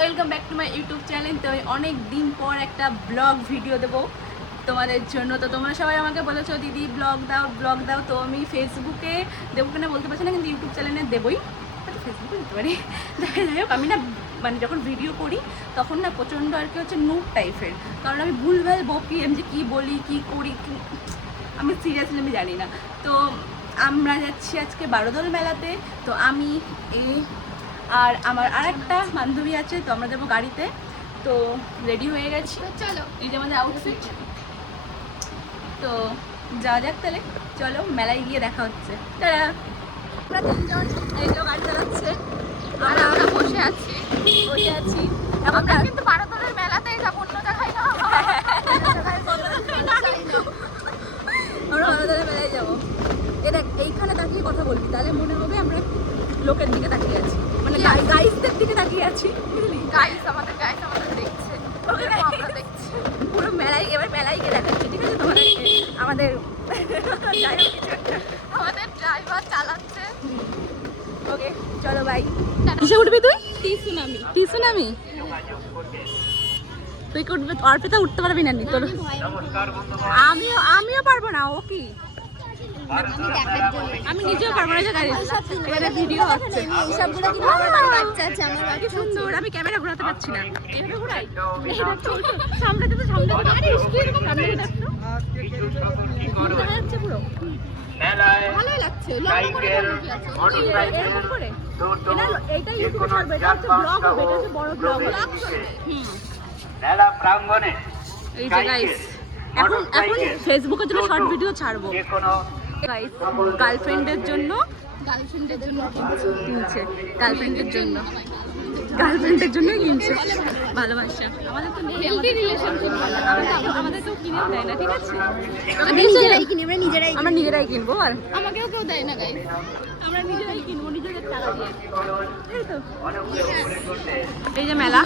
Welcome back to my YouTube channel. তো অনেক দিন পর একটা ব্লগ ভিডিও দেবো তোমাদের জন্য। তো তোমরা সবাই আমাকে বলেছো দিদি ব্লগ দাও। তো আমি ফেসবুকে দেবো কিনা বলতে পারছি না, কিন্তু ইউটিউব চ্যানেলে দেবোই, ফেসবুকে দিতে পারি। যাই হোক, আমি না মানে যখন ভিডিও করি তখন না প্রচণ্ড আর কি হচ্ছে নুট টাইপের, কারণ আমি ভুলভাল বকি, আমি যে কী বলি কী করি আমি সিরিয়াসলি আমি জানি না। তো আমরা যাচ্ছি আজকে বারোদল মেলাতে। তো আমি আর আমার আরেকটা বান্ধবী আছে, তো আমরা যাবো গাড়িতে। তো রেডি হয়ে গেছি, চলো এই যে আমাদের আউটফিট। তো যাওয়া যাক তাহলে, চলো মেলায় গিয়ে দেখা হচ্ছে। তারা আমরা তিনজন এই যে গাড়ি চালাচ্ছে, আমরা বসে আছি আমরা কিন্তু বারোদলের মেলাতেই যাবো, অন্য জায়গায় না। আমরা বারোদলের মেলায় যাবো। দেখ এইখানে তাকিয়ে কথা বলবি, তাহলে মনে হবে আমরা লোকের দিকে তাকিয়ে আছি, মানে গাইসদের দিকে তাকিয়ে আছি। গাইস আমাদের দেখছে, আমরা দেখছি পুরো মেলায়। এবার মেলায় গিয়ে দেখাচ্ছি, ঠিক আছে তোমাদেরকে। আমাদের ড্রাইভার চালাচ্ছে। ওকে চলো বাই। কিসে উঠবি তুই? টিসুনামি তুই কি উঠবে? অর্পিতা উঠতে পারবি না তোর? আমিও পারবো না। ও কি আমি নিজেও পারবো না। এখানে ভিডিও হচ্ছে, কি সুন্দর। আমি ক্যামেরা ঘোরাতে পারছি না, এভাবে ঘোরাই সামলাতে তো যাচ্ছে পুরো। ভালোই লাগছে, এরকম করে এইটা ইউটিউবে ছাড়বে। এটা হচ্ছে ব্লগ হবে, এটা হচ্ছে বড় ব্লগ মেলা প্রাঙ্গণে। এই যে গাইস এখন ফেসবুকের জন্য শর্ট ভিডিও ছাড়বো গাইস। গার্লফ্রেন্ডের জন্য কিনছে, গার্লফ্রেন্ডের জন্যই কিনছে। ভালোবাসা আমাদের তো হেলদি রিলেশনশিপ, আমাদের তো কিনে দেয় না, ঠিক আছে? আমরা নিজেরাই কিনবো, আর আমাকেও কেউ দেয় না গাইস। আমরা নিজেরাই কিনবো, নিজেদের টাকা দিয়ে। এই যে মেলা,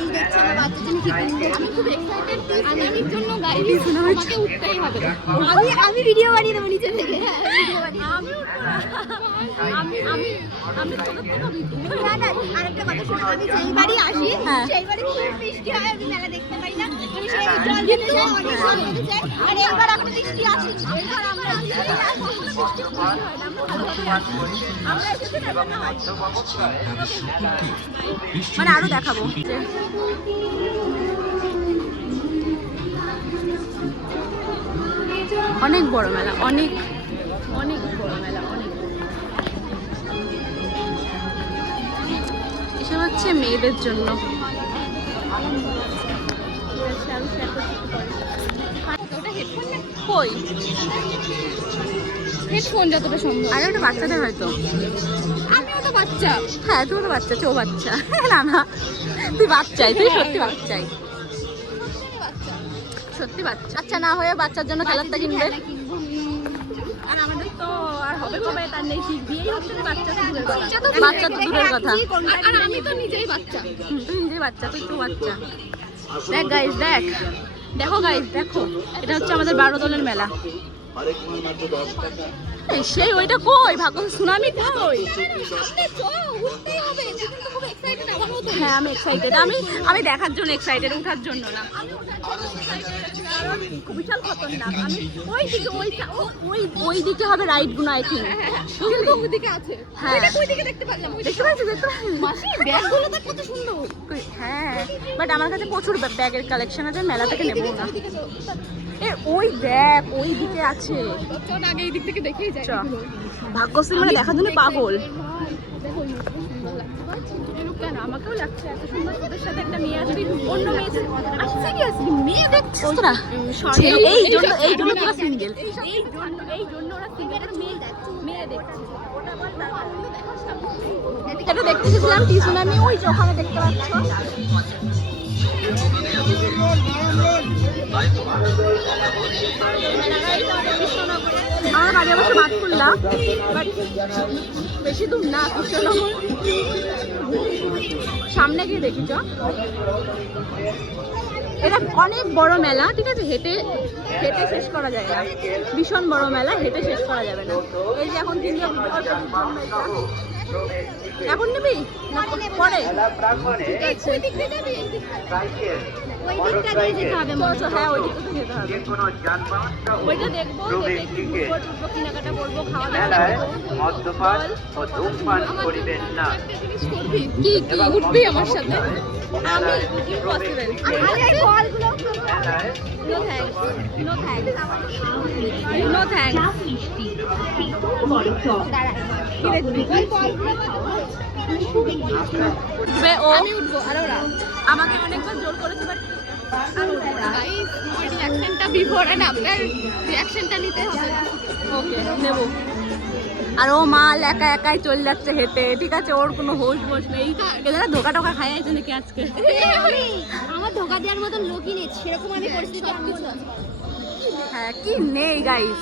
আমি ভিডিও বানিয়ে দেবো নিচে থেকে। আরেকটা কথা শোনো, আমি যেই বাড়ি আসি সেই বাড়ি খুব বৃষ্টি হয়, আমি মেলা দেখতে পারি না। আমি সেই জল খেতে যাই, অনেক জল খেতে যাই। আর এবার এখন বৃষ্টি আসে, এবার আমরা মানে আরো দেখাবো। অনেক বড় মেলা, অনেক বড় মেলা, এসব হচ্ছে মেয়েদের জন্য। কই হেডফোন যতটা সম্ভব। আরে ওটা বাচ্চাদের হয়তো। আমিও তো বাচ্চা। হ্যাঁ তুই তো বাচ্চা, ও বাচ্চা। না তুই বাচ্চাই, তুই সত্যি বাচ্চাই, সত্যি বাচ্চা। আচ্ছা না হয়ে বাচ্চার জন্য খেলারটা কিনবে। আর আমাদের তো আর হবে কবে তার নেই, ঠিক বিয়েই হচ্ছে না। বাচ্চা তো দূরের কথা। আর আমি তো নিজেই বাচ্চা। তুই নিজেই বাচ্চা, তুই তো বাচ্চা। দেখ গাইস, দেখো গাইস, দেখো এটা হচ্ছে আমাদের বারোদলের মেলা। সেই ওইটা কই ভাগ্য সুনামি কই? হ্যাঁ আমি এক্সাইটেড, আমি দেখার জন্য এক্সাইটেড, ওঠার জন্য না। বিশাল খতরনাক। আমি ওই দিকে হবে রাইড গুলো, আই থিঙ্ক ওই দিকে আছে। হ্যাঁ দেখতে পাচ্ছি মাসি ব্যাগগুলো তো কত সুন্দর। হ্যাঁ বাট আমার কাছে প্রচুর ব্যাগের কালেকশন আছে, মেলা থেকে নেবো না। ওই দেখ ওই দিকে আছে, আগে এই দিক থেকে দেখেই যাই। ভাগ্যশ্রী মানে দেখার জন্য পাগল। কেন আমাকেও লাগছে এত সুন্দর, তোদের সাথে একটা মেয়ে আসবি, অন্য মেয়ে সিরিয়াসলি মেয়ে দেখছিস তোরা? এই জন্য তোরা সিঙ্গেল, এই জন্য ওরা সিঙ্গেল। মেয়ে দেখছে, এটা দেখতে গেছিলাম টিসুনামি, ওই যে ওখানে দেখতে পাচ্ছ। আমার বাড়ি অবশ্য বাতকুল্লা, বাট বেশি দূর না, কৃষ্ণনগর। সামনে গিয়ে দেখিছ, এটা অনেক বড় মেলা, ঠিক আছে? হেঁটে শেষ করা যায় না, ভীষণ বড় মেলা, হেঁটে শেষ করা যাবে না। এই যে এখন 3 জন্য এখন নিবি পরে? প্রাঙ্গণে সাইকেল, মোটরসাইকেল, হ্যাঁ ওই দিকটা যেতে হবে। যে কোনো যানবাহন সহ ওইটা দেখবো, প্রবেশ দেখে টিকে একটু ঘুরবো, কেনাকাটা করবো, খাওয়া দাওয়া মেলায় করবো। মদ্যপান ও ধূমপান করিবেন না। কি কি উঠবি আমার সাথে? আমি ইম্পসিবল। মেলায় no thanks, no thanks, no thanks. কি দেখবি? উঠবে ও, আমি উঠবো। আর ওরা আমাকে অনেকবার জোর করেছে, বাট আমি উঠবো না। গাইস, রিঅ্যাকশনটা বিফোর এন্ড আফটার রিঅ্যাকশনটা নিতে হবে। ওকে, নেব। আর ও মাল একা একাই চলে যাচ্ছে হেঁটে, ঠিক আছে? ওর কোনো হোশ বোশ নেই। এদের ধোকা টোকা খাই আছে নাকি আজকে? আমার ধোকা দেওয়ার মতন লোকই নেই, সেরকম আমি পরিস্থিতি কিছু আছে। হ্যাঁ, কি নেই গাইস,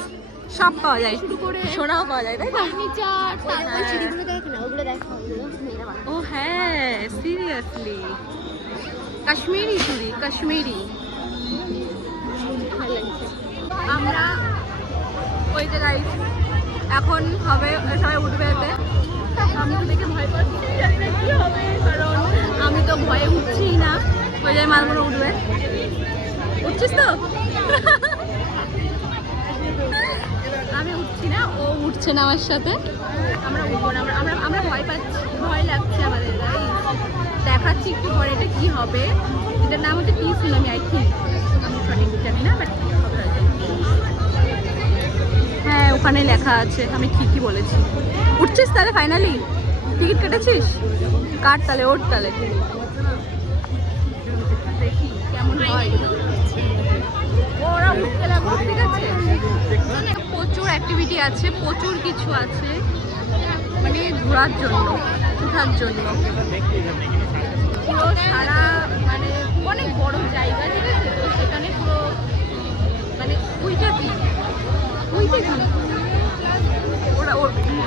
সব পাওয়া যায়, শুরু করে সোনাও পাওয়া যায়, তাই না? ফার্নিচার, তারপর সিঁড়িগুলো দেখ না, ওগুলো দেখ, ওগুলো মেয়েরা বানায়। ও হ্যাঁ, সিরিয়াসলি কাশ্মীরি চুড়ি, কাশ্মীরি। ভালো লাগছে। আমরা ওই যে গাইস এখন হবে, সবাই উঠবে এতে। আমি তো দেখে ভয় পাচ্ছি, জানি না কি হবে, কারণ আমি তো ভয়ে উঠছি না। ওই যে মালগুলো উঠবে। উঠছিস তো? আমি উঠছি না, ও উঠছে না আমার সাথে। আমরা উঠবো না, আমরা আমরা ভয় পাচ্ছি, ভয় লাগছে আমাদের। দেখাচ্ছি একটু পরে এটা কি হবে। এটার নাম হচ্ছে টি সুনামি, আই থিঙ্ক। আমি সঠিক জানি না, বাট হ্যাঁ ওখানে লেখা আছে, আমি ঠিকই বলেছি। উঠছিস তাহলে ফাইনালি? টিকিট কেটেছিস? কাট তাহলে, ওঠ তাহলে। দেখি কেমন হয়। ওরা উঠতে লাগবে, ঠিক আছে? প্রচুর অ্যাক্টিভিটি আছে, প্রচুর কিছু আছে, মানে ঘোরার জন্য, ওঠার জন্য। পুরো সারা মানে অনেক বড় জায়গা, ঠিক আছে? তো সেখানে পুরো মানে ওইটা কি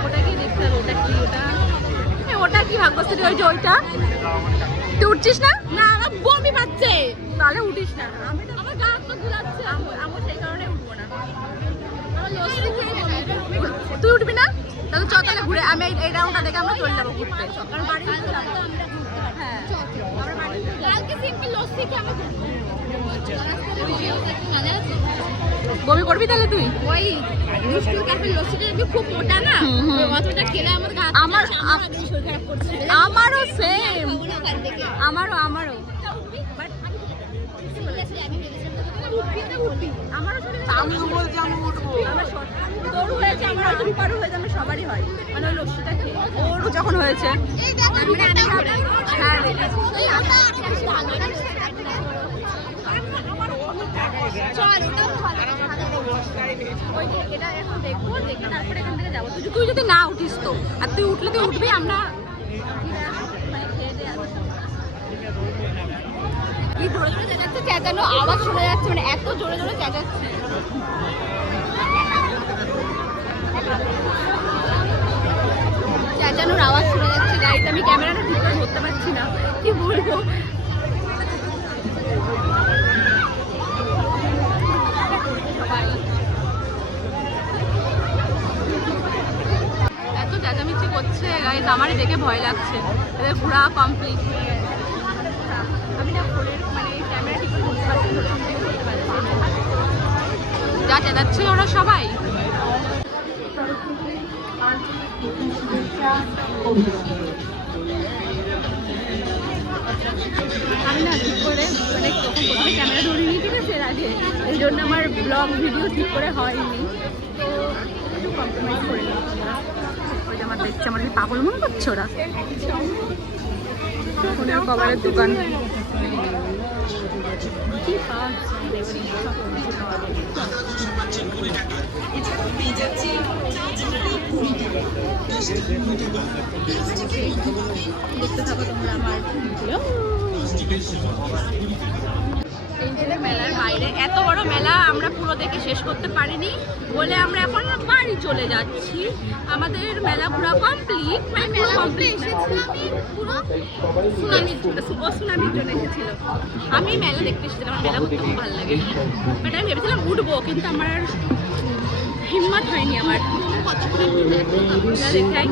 ওটাকেই দেখতে হবে। ওটা কি? ওটা কি ভাগ্যশ্রী? ওই যে ওইটা। তুই উঠছিস না? না, আমার বমি পাচ্ছে। তাহলে উঠিস না। আমার গা হাত পা ঘুরাচ্ছে, আমি সেই কারণে উঠবো না। আমার লস্যি খেয়ে বমি পাচ্ছে। তুই উঠবি না? তাহলে চল, তাহলে ঘুরে আমি এই রাউন্ডটা দেখে আমরা চলে যাবো ঘুরতে। কারণ বাড়ি যাবো। হ্যাঁ, আমরা বাড়ি কালকে সিম্পল লস্যি খেয়ে আমরা বমি করবি তাহলে তুই? ওই দুষ্টু ক্যাফে লস্যিটা আমি খুব মোটা না, অতটা খেলে আমার গা আমার শরীর খারাপ করছে। আমারও সেম, আমারও আমারও আমিও বলছি আমি উঠবো। তোর হয়েছে, আমার হয়তো রূপারও হয়েছে, আমার সবারই হয়। মানে ওই লস্যিটা খেয়ে ওরও যখন হয়েছে। হ্যাঁ, এটা এখন দেখবো, দেখে তারপরে এখান থেকে যাবো। তুই যদি না উঠিস তো, আর তুই উঠলে তুই উঠবি, আমরা কি জোরে জোরে চেঁচাচ্ছে, চেঁচানো আওয়াজ শোনা যাচ্ছে, মানে এত জোরে জোরে চেঁচাচ্ছে। চেঁচানোর আওয়াজ শোনা যাচ্ছে গাইস। আমি ক্যামেরাটা ঠিক করে ধরতে পারছি না, কি বলবো। এত চেঁচামেচি করছে গাইস, আমারই দেখে ভয় লাগছে। এদের ঘোরা কমপ্লিট। আমি না ফোনের মানে ক্যামেরা ঠিক করে ধরতে পারছি না, যা চেঁচাচ্ছে ওরা সবাই। আমি না ঠিক করে মানে তখন প্রথমে ক্যামেরা ধরিনি, ঠিক আছে? এর আগে এই জন্য আমার ব্লগ ভিডিও ঠিক করে হয়নি, তো একটু কম্প্রোমাইজ করে নিই। ওই যে আমার দেখছে, আমার কি পাগল মনে করছে ওরা? ফোনের কভারের দোকান কি দেখতে থাকো তোমরা আমার ভিডিও। এই যে মেলার বাইরে এত বড় মেলা আমরা পুরো দেখে শেষ করতে পারিনি বলে আমরা এখন বাড়ি চলে যাচ্ছি। আমাদের মেলা পুরো কমপ্লিট, মানে পুরো কমপ্লিট। সুনামির জন্য এসেছিল। আমি মেলা দেখতে এসেছিলাম, আমার মেলা ঘুরতে খুব ভালো লাগে, বাট আমি ভেবেছিলাম উঠবো কিন্তু আমার হিম্মত হয়নি আমার। দেখাই